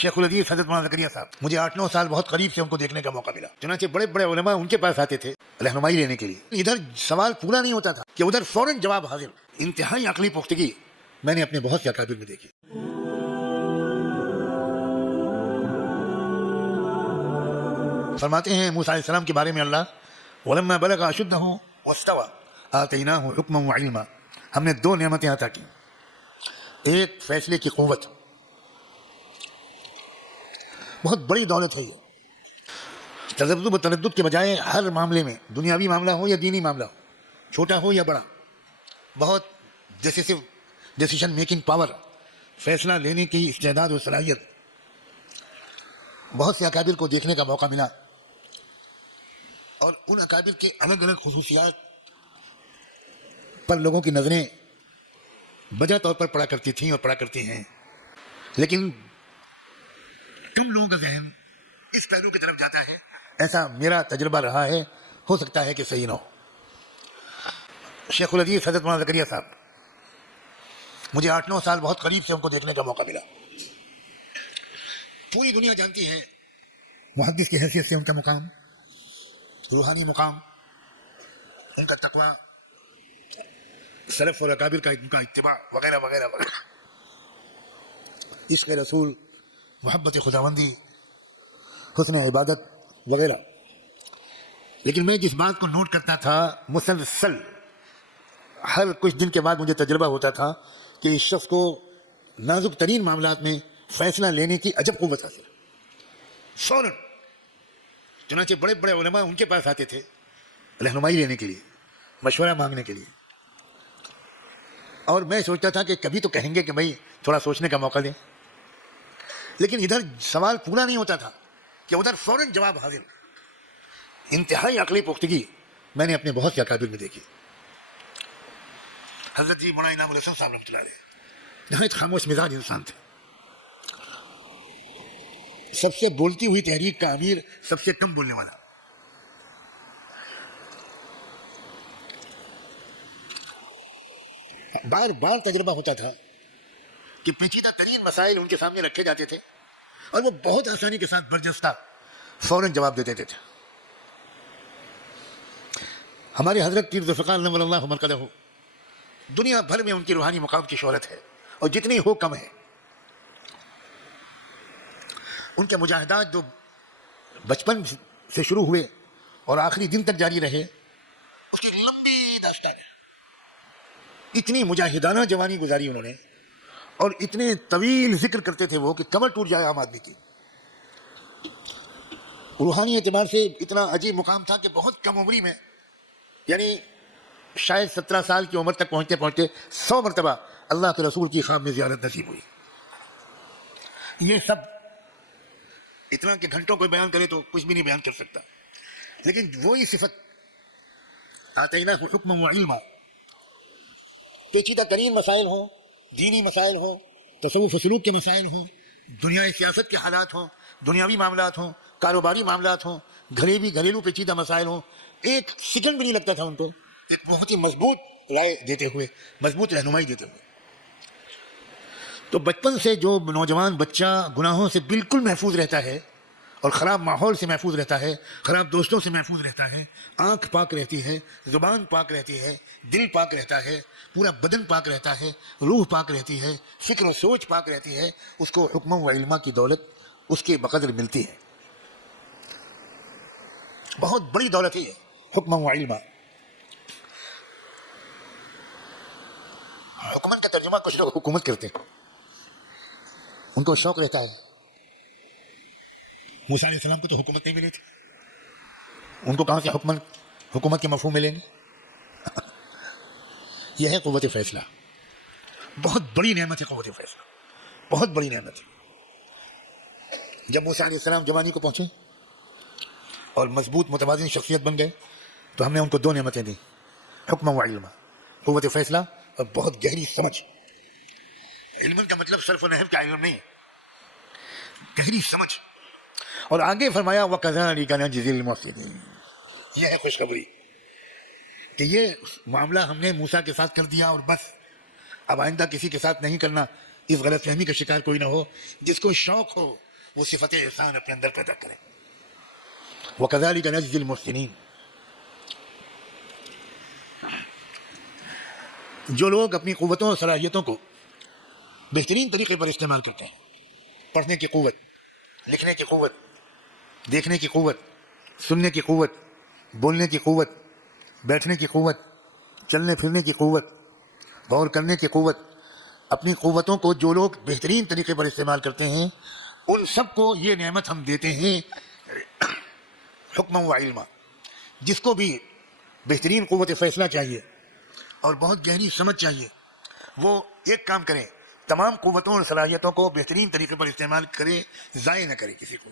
شیخ الحدیث حضرت مولانا زکریا صاحب، مجھے 8-9 سال بہت قریب سے ان کو دیکھنے کا موقع ملا. چنانچہ بڑے بڑے علماء ان کے پاس آتے تھے رہنمائی لینے کے لیے. ادھر سوال پورا نہیں ہوتا تھا کہ ادھر فوراً جواب حاضر. انتہائی عقلی پختگی میں نے اپنے بہت سے اکابر میں دیکھی. فرماتے ہیں موسیٰ علیہ السلام کے بارے میں اللہ وَلَمَّا بَلَغَ أَشُدَّهُ وَاسْتَوَىٰ آتَيْنَاهُ حُكْمًا وَعِلْمًا. ہم نے 2 نعمتیں عطا کی. ایک فیصلے کی قوت، بہت بڑی دولت ہے یہ. تذبذب و تردد کے بجائے ہر معاملے میں، دنیاوی معاملہ ہو یا دینی معاملہ ہو، چھوٹا ہو یا بڑا، بہت ڈیسیشن میکنگ پاور، فیصلہ لینے کی استعداد و صلاحیت. بہت سے اکابر کو دیکھنے کا موقع ملا اور ان اکابر کے الگ الگ خصوصیات پر لوگوں کی نظریں بجا طور پر پڑا کرتی تھیں اور پڑا کرتی ہیں. لیکن کم لوگوں کا ذہن اس پہلو کی طرف جاتا ہے. ایسا میرا تجربہ رہا ہے، ہو سکتا ہے کہ صحیح نہ ہو. شیخ الحدیث حضرت مولانا زکریا صاحب، مجھے 8-9 سال بہت قریب سے ان کو دیکھنے کا موقع ملا. پوری دنیا جانتی ہے محدث کی حیثیت سے ان کا مقام، روحانی مقام، ان کا تقویٰ، سلف اور اکابر کا ان کا اتباع وغیرہ وغیرہ وغیرہ، عشق رسول، محبت خداوندی، حسن عبادت وغیرہ. لیکن میں جس بات کو نوٹ کرتا تھا مسلسل، ہر کچھ دن کے بعد مجھے تجربہ ہوتا تھا کہ اس شخص کو نازک ترین معاملات میں فیصلہ لینے کی عجب قوت حاصل فوراً. چنانچہ بڑے بڑے علماء ان کے پاس آتے تھے رہنمائی لینے کے لیے، مشورہ مانگنے کے لیے. اور میں سوچتا تھا کہ کبھی تو کہیں گے کہ بھائی تھوڑا سوچنے کا موقع دیں. لیکن ادھر سوال پورا نہیں ہوتا تھا کہ ادھر فوراً جواب حاضر. انتہائی عقلی پختگی میں نے اپنے بہت سے اکابر میں دیکھی. حضرت جی مولانا انعام الحسن صاحب رحمۃ اللہ علیہ نہایت خاموش مزاج انسان تھے. سب سے بولتی ہوئی تحریک کا امیر، سب سے کم بولنے والا. بار بار تجربہ ہوتا تھا کہ پیچیدہ ترین مسائل ان کے سامنے رکھے جاتے تھے اور وہ بہت آسانی کے ساتھ برجستہ فوراً جواب دے دیتے تھے. ہمارے حضرت پیر ذوالفقار نور اللہ مرقدہ، دنیا بھر میں ان کی روحانی مقام کی شہرت ہے اور جتنی ہو کم ہے. ان کے مجاہدات جو بچپن سے شروع ہوئے اور آخری دن تک جاری رہے، اس کی لمبی داستان ہے. اتنی مجاہدانہ جوانی گزاری انہوں نے، اور اتنے طویل ذکر کرتے تھے وہ کہ کمر ٹوٹ جائے عام آدمی کی. روحانی اعتبار سے اتنا عجیب مقام تھا کہ بہت کم عمری میں، یعنی شاید 17 سال کی عمر تک پہنچتے پہنچتے 100 مرتبہ اللہ کے رسول کی خواب میں زیارت نصیب ہوئی. یہ سب اتنا کہ گھنٹوں کوئی بیان کرے تو کچھ بھی نہیں بیان کر سکتا. لیکن وہی صفت آتیناہ حکما و علما، پیچیدہ ترین مسائل ہوں، دینی مسائل ہوں، تصوف و سلوک کے مسائل ہوں، دنیا سیاست کے حالات ہوں، دنیاوی معاملات ہوں، کاروباری معاملات ہوں، گھریلو پیچیدہ مسائل ہوں، ایک سیکنڈ بھی نہیں لگتا تھا ان کو ایک بہت ہی مضبوط رائے دیتے ہوئے، مضبوط رہنمائی دیتے ہوئے. تو بچپن سے جو نوجوان بچہ گناہوں سے بالکل محفوظ رہتا ہے اور خراب ماحول سے محفوظ رہتا ہے، خراب دوستوں سے محفوظ رہتا ہے، آنکھ پاک رہتی ہے، زبان پاک رہتی ہے، دل پاک رہتا ہے، پورا بدن پاک رہتا ہے، روح پاک رہتی ہے، فکر و سوچ پاک رہتی ہے، اس کو حکم و علما کی دولت اس کے بقدر ملتی ہے. بہت بڑی دولت ہے حکم و علما. حکمن کا ترجمہ کچھ لوگ حکومت کرتے ہیں، ان کو شوق رہتا ہے. موسیٰ علیہ السلام کو تو حکومت نہیں ملی تھی، ان کو کہاں سے حکومت کے مفہوم ملیں گے؟ یہ ہے قوت فیصلہ. بہت بڑی نعمت ہے قوت فیصلہ، بہت بڑی نعمت ہے. جب موسیٰ علیہ السلام جوانی کو پہنچے اور مضبوط متوازن شخصیت بن گئے تو ہم نے ان کو 2 نعمتیں دی، حکم و علم، قوت فیصلہ اور بہت گہری سمجھ. علم کا مطلب صرف و نحو کا علم نہیں، گہری سمجھ. اور آگے فرمایا وَكَذَلِكَ نَجْزِي الْمُحْسِنِينَ. یہ ہے خوشخبری کہ یہ معاملہ ہم نے موسیٰ کے ساتھ کر دیا اور بس، اب آئندہ کسی کے ساتھ نہیں کرنا. اس غلط فہمی کا شکار کوئی نہ ہو. جس کو شوق ہو وہ صفت احسان اپنے اندر پیدا کریں. وَكَذَلِكَ نَجْزِي الْمُحْسِنِينَ. جو لوگ اپنی قوتوں اور صلاحیتوں کو بہترین طریقے پر استعمال کرتے ہیں، پڑھنے کی قوت، لکھنے کی قوت، دیکھنے کی قوت، سننے کی قوت، بولنے کی قوت، بیٹھنے کی قوت، چلنے پھرنے کی قوت، غور کرنے کی قوت، اپنی قوتوں کو جو لوگ بہترین طریقے پر استعمال کرتے ہیں ان سب کو یہ نعمت ہم دیتے ہیں حکم و علما. جس کو بھی بہترین قوت فیصلہ چاہیے اور بہت گہری سمجھ چاہیے وہ ایک کام کرے، تمام قوتوں اور صلاحیتوں کو بہترین طریقے پر استعمال کرے، ضائع نہ کرے کسی کو.